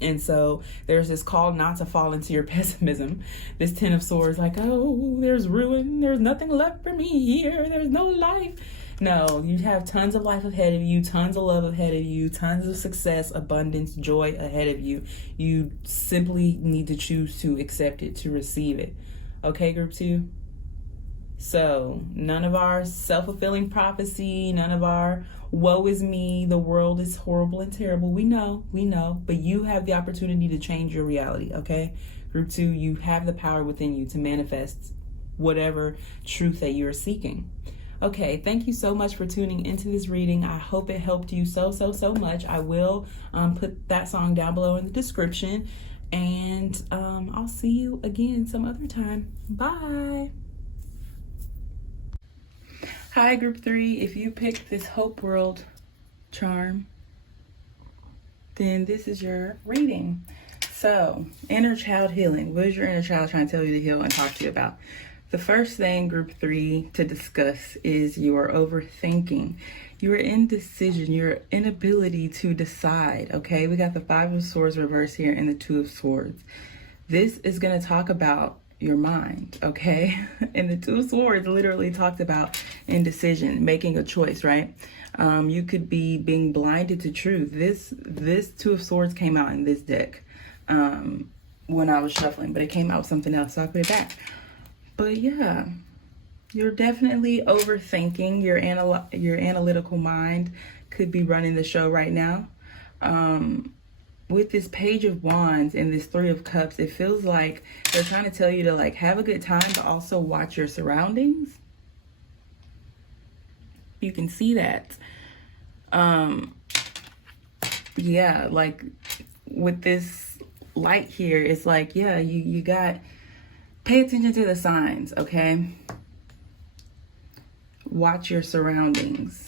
And so there's this call not to fall into your pessimism. This Ten of Swords, like, oh, there's ruin, there's nothing left for me here, there's no life. No, you have tons of life ahead of you, tons of love ahead of you, tons of success, abundance, joy ahead of you. You simply need to choose to accept it, to receive it. Okay, group 2? So none of our self-fulfilling prophecy, none of our woe is me, the world is horrible and terrible. We know, but you have the opportunity to change your reality, okay? Group 2, you have the power within you to manifest whatever truth that you're seeking. Okay, thank you so much for tuning into this reading. I hope it helped you so much. I will put that song down below in the description, and I'll see you again some other time. Bye. Hi, group 3. If you picked this Hope World charm, then this is your reading. So, inner child healing. What is your inner child trying to tell you to heal and talk to you about? The first thing, group 3, to discuss is your overthinking, your indecision, your inability to decide, okay? We got the Five of Swords reverse here and the Two of Swords. This is going to talk about your mind, okay? And the Two of Swords literally talked about indecision, making a choice, right? You could be being blinded to truth. This Two of Swords came out in this deck when I was shuffling, but it came out with something else, so I put it back. But yeah, you're definitely overthinking. Your analytical mind could be running the show right now. With this Page of Wands and this Three of Cups, it feels like they're trying to tell you to like have a good time, but also watch your surroundings. You can see that. Yeah, like with this light here, it's like, yeah, you got... Pay attention to the signs, okay? Watch your surroundings.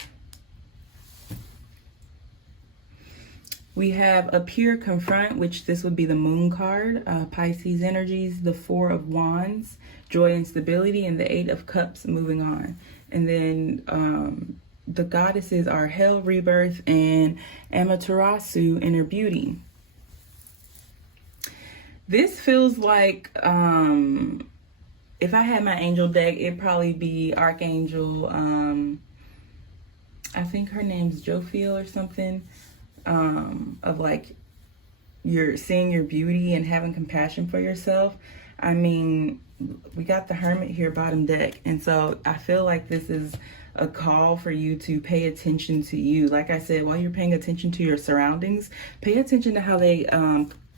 We have Appear, Confront, which this would be the Moon card. Pisces energies, the Four of Wands, Joy and Stability, and the Eight of Cups, moving on. And then the goddesses are Hell, Rebirth, and Amaterasu, Inner Beauty. This feels like, if I had my angel deck, it'd probably be Archangel, I think her name's Jophiel or something, of like, you're seeing your beauty and having compassion for yourself. I mean, we got the Hermit here, bottom deck. And so I feel like this is a call for you to pay attention to you. Like I said, while you're paying attention to your surroundings, pay attention to how they,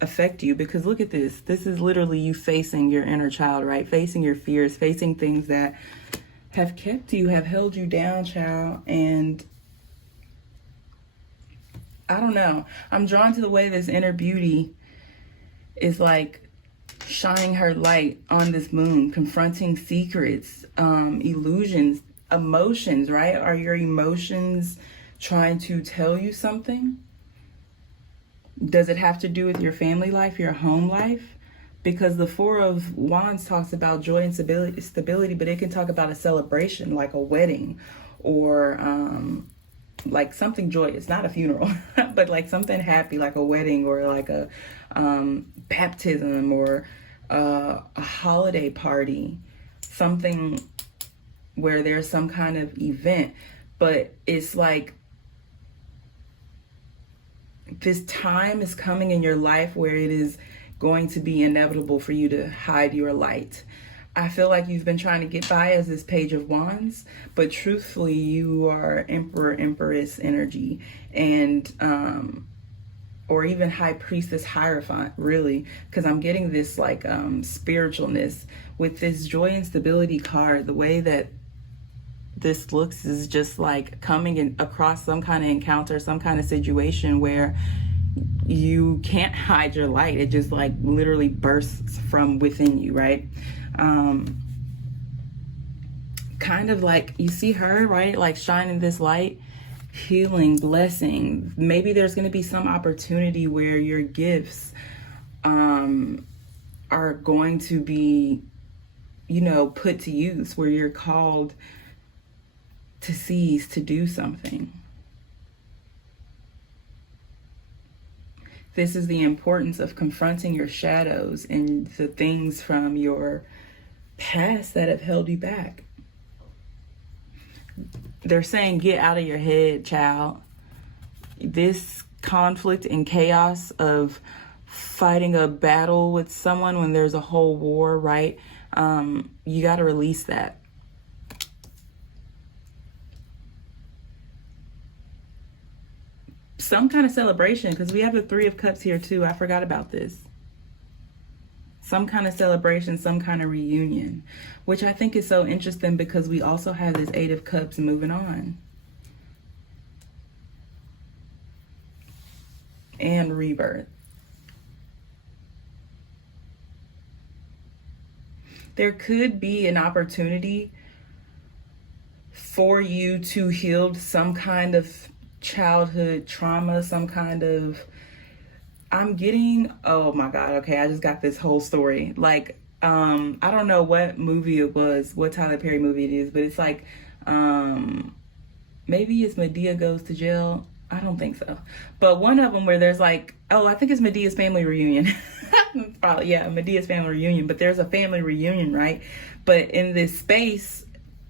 affect you, because look at this. This is literally you facing your inner child, right? Facing your fears, facing things that have kept you, have held you down, child. And I don't know. I'm drawn to the way this inner beauty is like shining her light on this moon, confronting secrets, illusions, emotions, right? Are your emotions trying to tell you something? Does it have to do with your family life, your home life? Because the Four of Wands talks about joy and stability, but it can talk about a celebration, like a wedding, or like something joyous, not a funeral, but like something happy, like a wedding, or like a baptism, or a holiday party, something where there's some kind of event. But it's like, this time is coming in your life where it is going to be inevitable for you to hide your light. I feel like you've been trying to get by as this Page of Wands, but truthfully, you are Emperor, Empress energy, and or even High Priestess, Hierophant, really, because I'm getting this like spiritualness with this Joy and Stability card. The way that this looks is just like coming in across some kind of encounter, some kind of situation where you can't hide your light. It just like literally bursts from within you, right? Kind of like you see her, right? Like shining this light, healing, blessing. Maybe there's going to be some opportunity where your gifts are going to be, you know, put to use, where you're called to seize, to do something. This is the importance of confronting your shadows and the things from your past that have held you back. They're saying, get out of your head, child. This conflict and chaos of fighting a battle with someone when there's a whole war, right? You got to release that. Some kind of celebration, because we have the Three of Cups here too. I forgot about this. Some kind of celebration, some kind of reunion, which I think is so interesting because we also have this Eight of Cups moving on. And rebirth. There could be an opportunity for you to heal some kind of childhood trauma, some kind of, I'm getting, oh my God, okay, I just got this whole story. Like, I don't know what movie it was, what Tyler Perry movie it is, but it's like, maybe it's Medea Goes to Jail. I don't think so. But one of them where there's like, oh, I think it's Medea's Family Reunion. Probably, yeah, Medea's Family Reunion. But there's a family reunion, right? But in this space,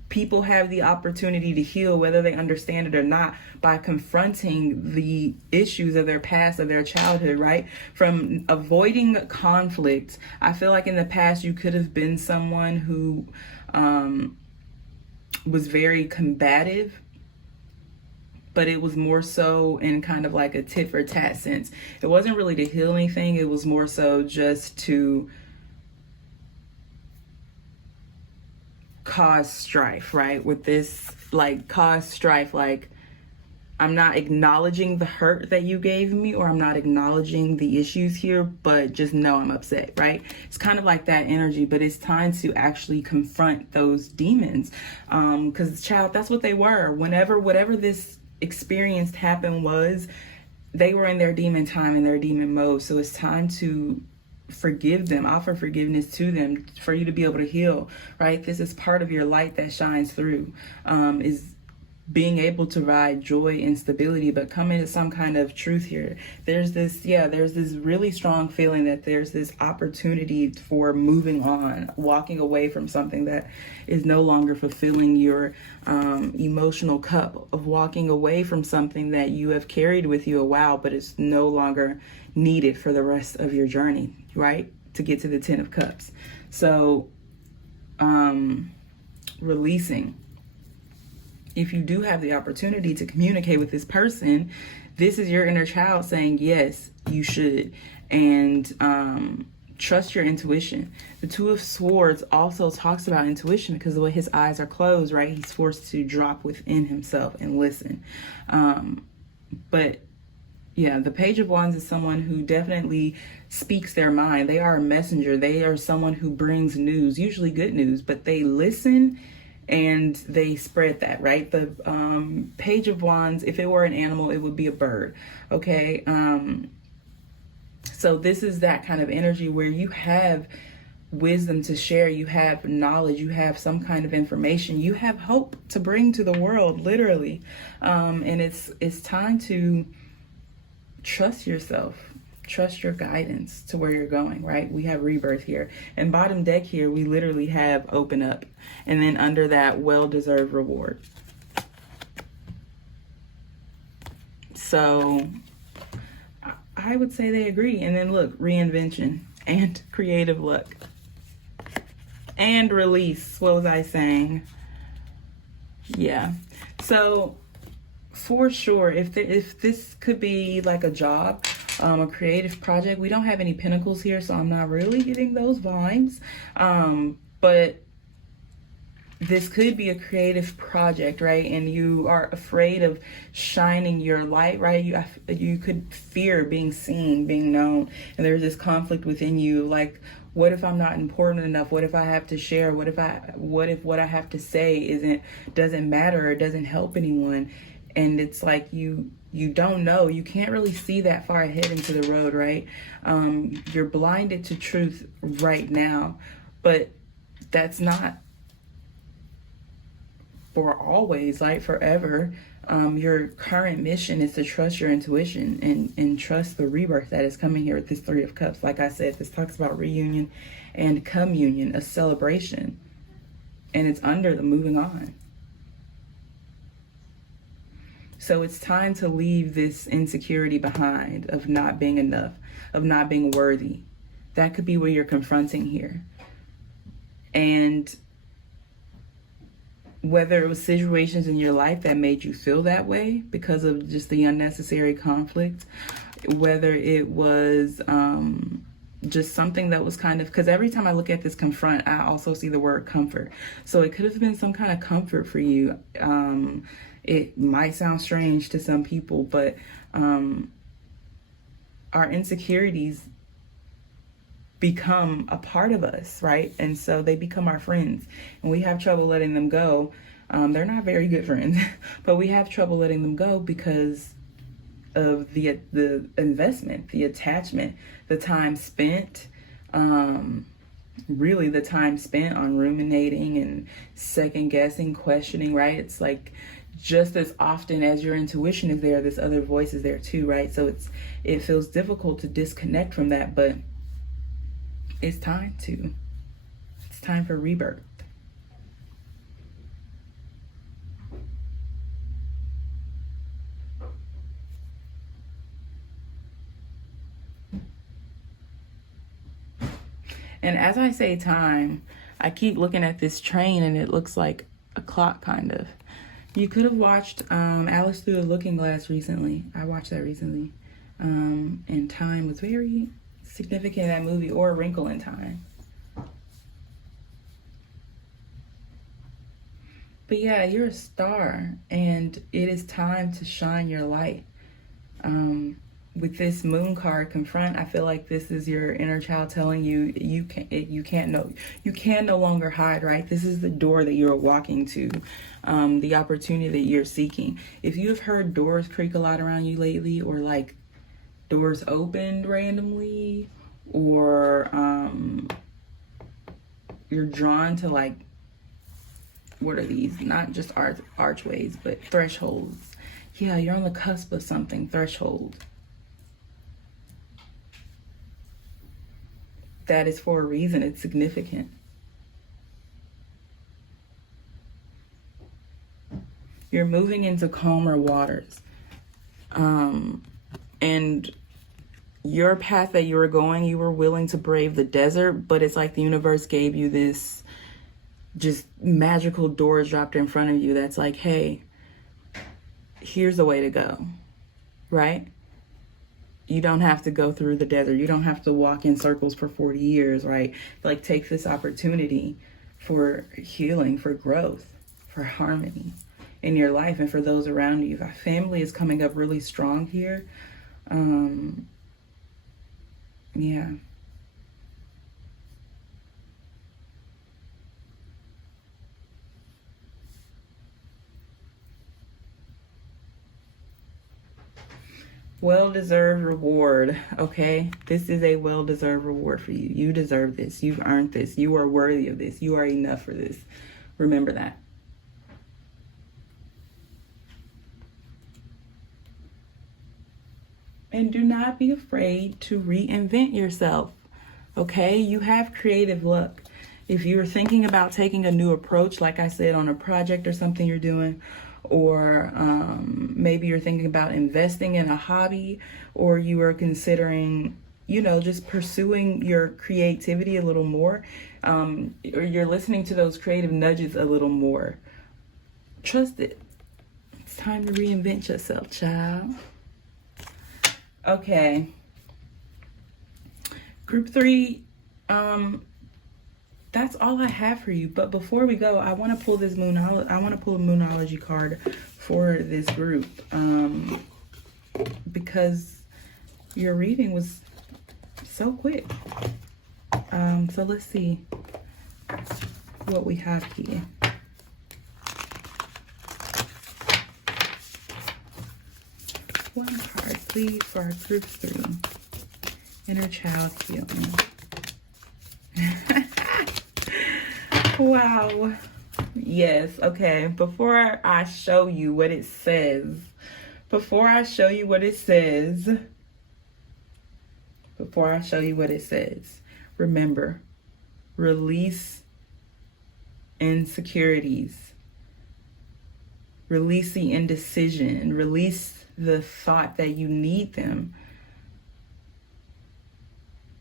people have the opportunity to heal, whether they understand it or not, by confronting the issues of their past, of their childhood, right? From avoiding conflict. I feel like in the past, you could have been someone who was very combative, but it was more so in kind of like a tit for tat sense. It wasn't really to heal anything. It was more so just to cause strife, right? With this, like, cause strife, like, I'm not acknowledging the hurt that you gave me, or I'm not acknowledging the issues here, but just know I'm upset, right? It's kind of like that energy, but it's time to actually confront those demons. Because, child, that's what they were. Whatever this experience happened was, they were in their demon time, in their demon mode. So it's time to forgive them, offer forgiveness to them for you to be able to heal, right? This is part of your light that shines through, is being able to ride joy and stability, but come into some kind of truth here. There's this really strong feeling that there's this opportunity for moving on, walking away from something that is no longer fulfilling your emotional cup, of walking away from something that you have carried with you a while, but it's no longer needed for the rest of your journey, right? To get to the Ten of Cups. So, releasing. If you do have the opportunity to communicate with this person, this is your inner child saying, yes, you should. And trust your intuition. The Two of Swords also talks about intuition because the way his eyes are closed, right? He's forced to drop within himself and listen. But yeah, the Page of Wands is someone who definitely speaks their mind. They are a messenger. They are someone who brings news, usually good news, but they listen and they spread that, right? The Page of Wands, if it were an animal, it would be a bird, okay? So this is that kind of energy where you have wisdom to share, you have knowledge, you have some kind of information, you have hope to bring to the world, literally. And it's time to trust yourself. Trust your guidance to where you're going, right? We have rebirth here. And bottom deck here, we literally have open up. And then under that, well-deserved reward. So I would say they agree. And then look, reinvention and creative luck. and release. What was I saying? Yeah. So for sure, if this could be like a job, a creative project, we don't have any pentacles here, so I'm not really getting those vibes. But this could be a creative project, right? And you are afraid of shining your light, right? You could fear being seen, being known, and there's this conflict within you, like, what if I'm not important enough? What if I have to share? What if what I have to say doesn't matter or doesn't help anyone? And it's like you don't know. You can't really see that far ahead into the road, right? You're blinded to truth right now, but that's not for always, like forever. Your current mission is to trust your intuition and trust the rebirth that is coming here with this Three of Cups. Like I said, this talks about reunion and communion, a celebration, and it's under the moving on. So it's time to leave this insecurity behind of not being enough, of not being worthy. That could be what you're confronting here. And whether it was situations in your life that made you feel that way because of just the unnecessary conflict, whether it was just something that was kind of, because every time I look at this confront, I also see the word comfort. So it could have been some kind of comfort for you. It might sound strange to some people, but our insecurities become a part of us, right? And so they become our friends, and we have trouble letting them go. They're not very good friends, but we have trouble letting them go because of the investment, the attachment, the time spent, really the time spent on ruminating and second guessing, questioning, right? It's like just as often as your intuition is there, this other voice is there too, right? So it feels difficult to disconnect from that, but it's time for rebirth. And as I say time, I keep looking at this train and it looks like a clock, kind of. You could have watched Alice Through the Looking Glass recently. I watched that recently. And time was very significant in that movie, or A Wrinkle in Time. But yeah, you're a star, and it is time to shine your light. With this Moon card confront, I feel like this is your inner child telling you you can no longer hide, right? This is the door that you're walking to, the opportunity that you're seeking. If you've heard doors creak a lot around you lately, or like doors opened randomly, or you're drawn to, like, what are these? Not just archways, but thresholds. Yeah, you're on the cusp of something, threshold. That is for a reason. It's significant. You're moving into calmer waters. And your path that you were going, you were willing to brave the desert, but it's like the universe gave you this just magical doors dropped in front of you that's like, hey, here's the way to go, right? You don't have to go through the desert. You don't have to walk in circles for 40 years, right? Like, take this opportunity for healing, for growth, for harmony in your life and for those around you. That family is coming up really strong here. Yeah. Well-deserved reward, okay? This is a well-deserved reward for you. You deserve this. You've earned this. You are worthy of this. You are enough for this. Remember that. And do not be afraid to reinvent yourself, okay? You have creative luck. If you're thinking about taking a new approach, like I said, on a project or something you're doing, or maybe you're thinking about investing in a hobby, or you are considering, you know, just pursuing your creativity a little more, or you're listening to those creative nudges a little more. Trust it. It's time to reinvent yourself, child. Okay. Group 3, that's all I have for you. But before we go, I want to pull this I want to pull a Moonology card for this group, because your reading was so quick. So let's see what we have here. One card, please, for our group 3. Inner child healing. Wow. Yes. Okay. Before I show you what it says, remember, release insecurities, release the indecision, release the thought that you need them,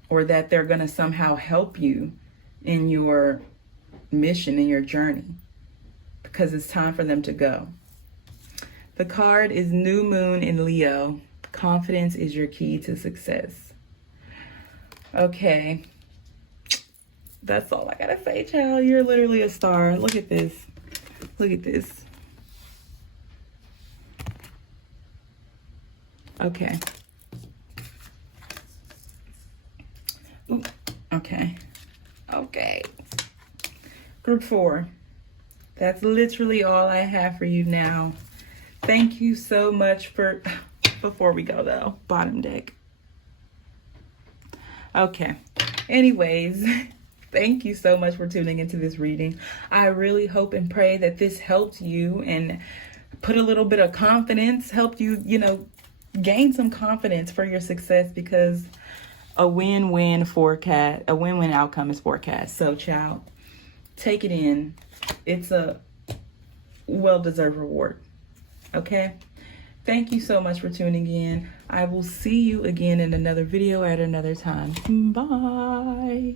or that they're going to somehow help you in your mission, in your journey, because it's time for them to go. The card is New Moon in Leo. Confidence is your key to success. Okay. That's all I gotta say, child. You're literally a star. Look at this. Look at this. Okay. Ooh, okay. Okay. Group 4. That's literally all I have for you now. Thank you so much for... Before we go, though, bottom deck. Okay. Anyways, thank you so much for tuning into this reading. I really hope and pray that this helped you and put a little bit of confidence, helped you, you know, gain some confidence for your success, because a win-win outcome is forecast. So, child, take it in. It's a well-deserved reward. Okay? Thank you so much for tuning in. I will see you again in another video at another time. Bye.